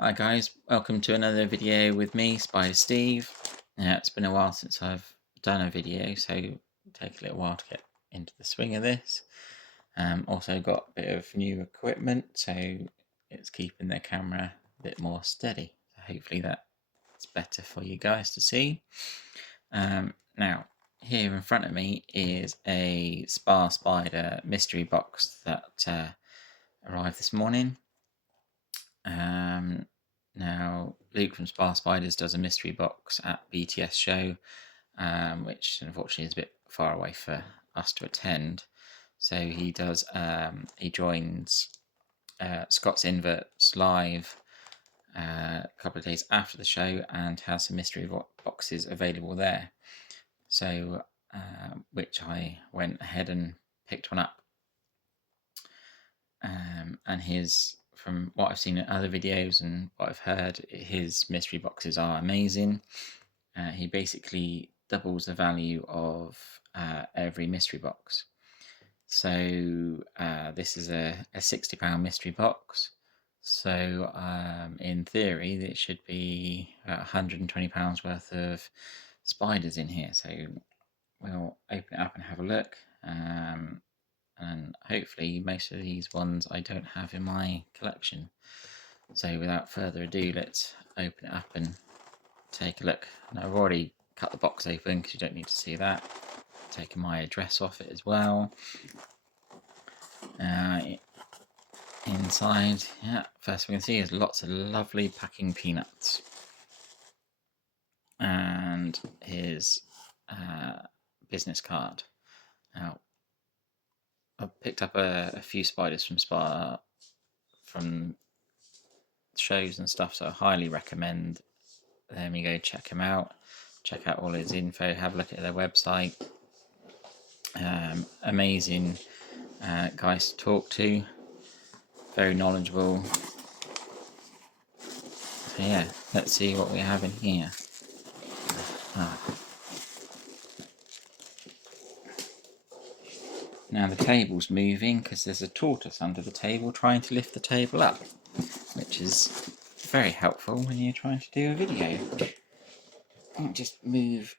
Hi guys, welcome to another video with me, Spider Steve. It's been a while since I've done a video, so it'll take a little while to get into the swing of this. Also got a bit of new equipment, so it's keeping the camera a bit more steady. So hopefully that's better for you guys to see. Now, here in front of me is a Spar Spider mystery box that arrived this morning. Now, Luke from Spar Spiders does a mystery box at BTS show, which unfortunately is a bit far away for us to attend. So he does. He joins Scott's Inverts live a couple of days after the show and has some mystery boxes available there. So, which I went ahead and picked one up. And from what I've seen in other videos and what I've heard, his mystery boxes are amazing. He basically doubles the value of every mystery box. So this is a £60 mystery box. So in theory, it should be £120 worth of spiders in here. So we'll open it up and have a look. And hopefully most of these ones I don't have in my collection. So without further ado, let's open it up and take a look. And I've already cut the box open because you don't need to see that. Taken my address off it as well. Inside, first we can see is lots of lovely packing peanuts. And his business card. Now, I've picked up a few spiders from Spar from shows and stuff, so I highly recommend them. You go check him out, check out all his info, have a look at their website. Amazing guys to talk to, very knowledgeable. So yeah, let's see what we have in here. Now the table's moving because there's a tortoise under the table trying to lift the table up, which is very helpful when you're trying to do a video. I'll just move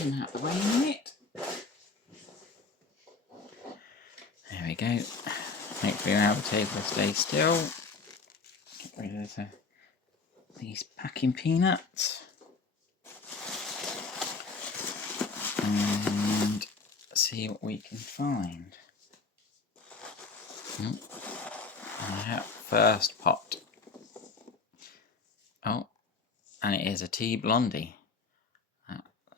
him out of the way a minute. There we go. Hopefully now the table will stay still. Get rid of these packing peanuts. And see what we can find. First pot. Oh, and it is a tea blondie.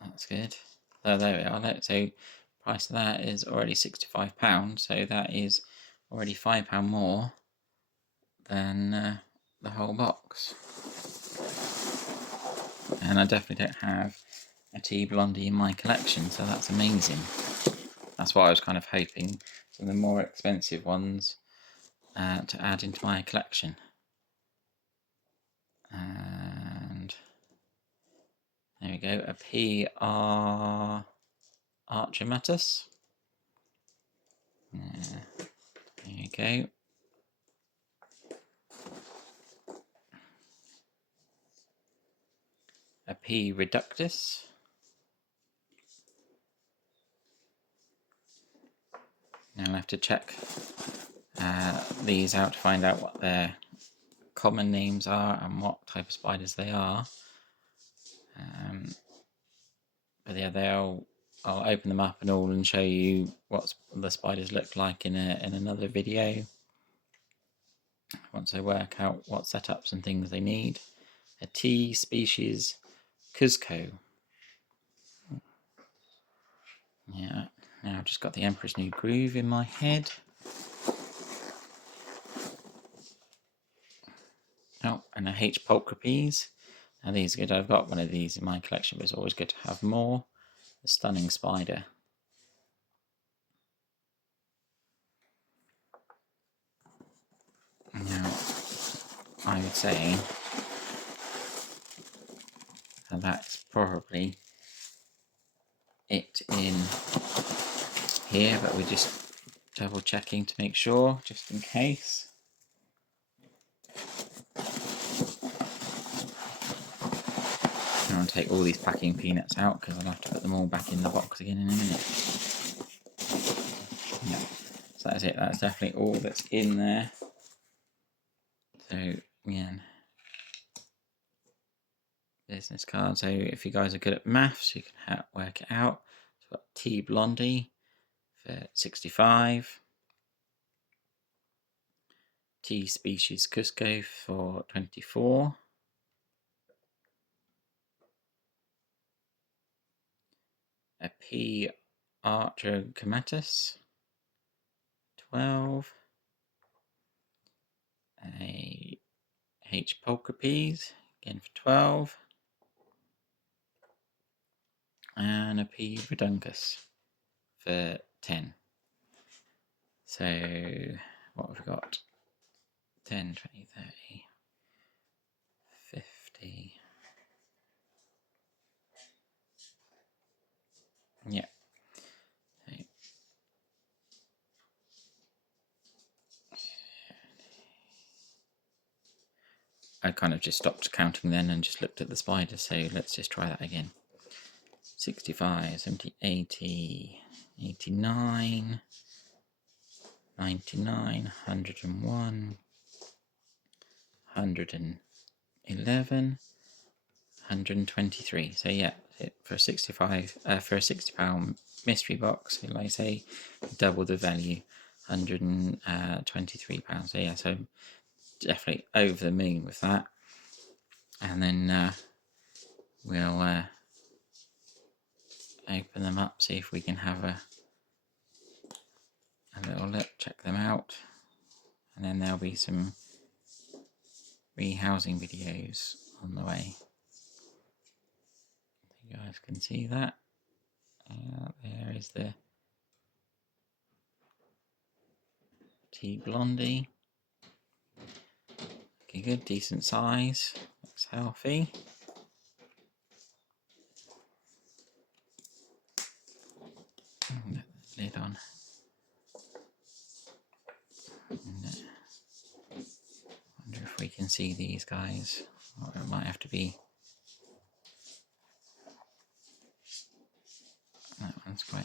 That's good. So there we are. So price of that is already £65. So that is already £5 more than the whole box. And I definitely don't have a tea blondie in my collection, so that's amazing. That's what I was kind of hoping, some of the more expensive ones to add into my collection. And there we go, a PR Archimatus. There you go. A P Reductus. Now I'll have to check these out to find out what their common names are and what type of spiders they are. But yeah, I'll open them up and all and show you what the spiders look like in another video once I work out what setups and things they need. A T species Cuzco. Yeah, now I've just got the Emperor's New Groove in my head. Oh, and a H. Pulchripes. Now these are good. I've got one of these in my collection, but it's always good to have more. A stunning spider. Now, I would say that's probably it in here, but we're just double checking to make sure, just in case. take all these packing peanuts out because I'll have to put them all back in the box again in a minute. Yeah. So that's it. That's definitely all that's in there. So again, business card. So if you guys are good at maths, you can work it out. So we've got T Blondie for 65. T Species Cusco for 24. A P Archocomatus, 12. A H Pulchripes, again for 12. And a P Reduncus for 10. So what have we got? 10, 20, 30, 50. Yeah. I kind of just stopped counting then and just looked at the spider, so let's just try that again. 65, 70, 80, 89, 99, 101, 111, 123. So yeah, for a £60 mystery box, like I say, double the value, £123. So yeah, so definitely over the moon with that. And then we'll open them up, see if we can have a little look, check them out, and then there'll be some rehousing videos on the way. You guys can see that. There is the T Blondie. Okay, good, decent size, looks healthy. Get the lid on. Wonder if we can see these guys, or it might have to be. That one's quite.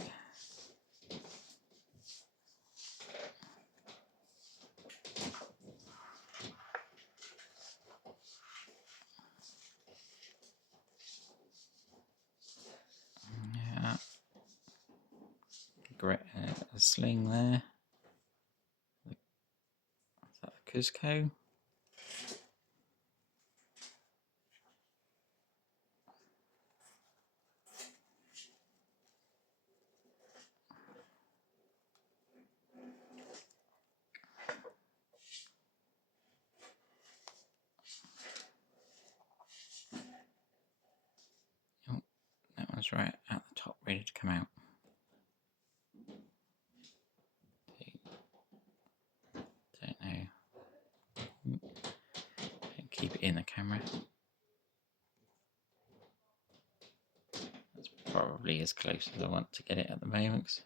Yeah. Great, a sling there. Is that the Cusco? Oh, that one's right at the top, ready to come out. Don't know. Keep it in the camera. That's probably as close as I want to get it at the moment.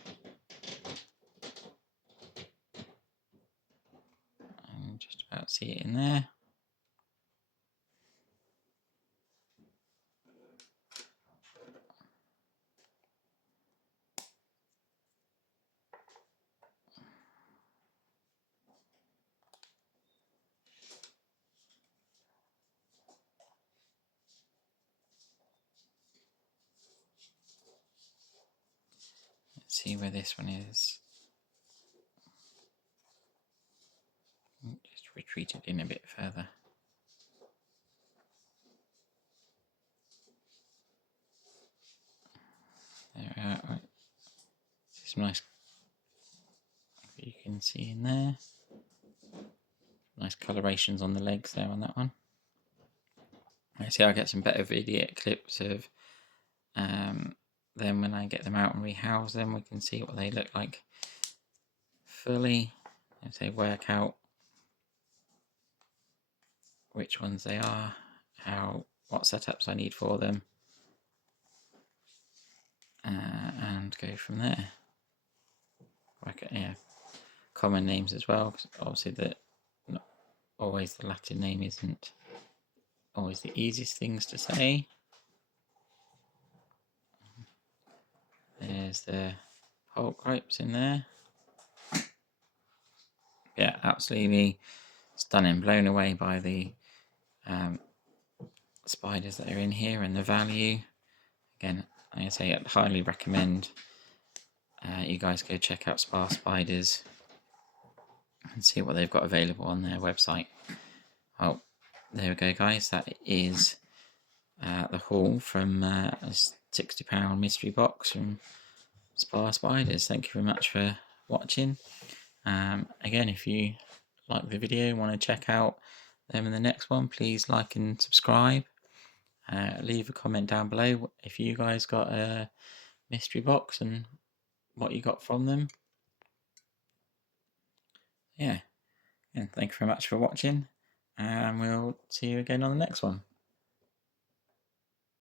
I can just about see it in there. Let's see where this one is. Just retreat it in a bit further. There we are. Right. Some nice, you can see in there. Nice colorations on the legs there on that one. I see I'll get some better video clips of them when I get them out and rehouse them. We can see what they look like fully as they work out which ones they are, what setups I need for them, and go from there. Yeah, common names as well, because obviously not always the Latin name isn't always the easiest things to say. There's the Hulk ropes in there. Yeah, absolutely stunning. Blown away by the spiders that are in here and the value. Again, like I say, I'd highly recommend you guys go check out Spar Spiders and see what they've got available on their website. Oh, there we go, guys. That is the haul from a £60 mystery box from Spar Spiders. Thank you very much for watching. Again, if you like the video and want to check out them in the next one, please like and subscribe. Leave a comment down below if you guys got a mystery box and what you got from them. Yeah, and thank you very much for watching, and we'll see you again on the next one.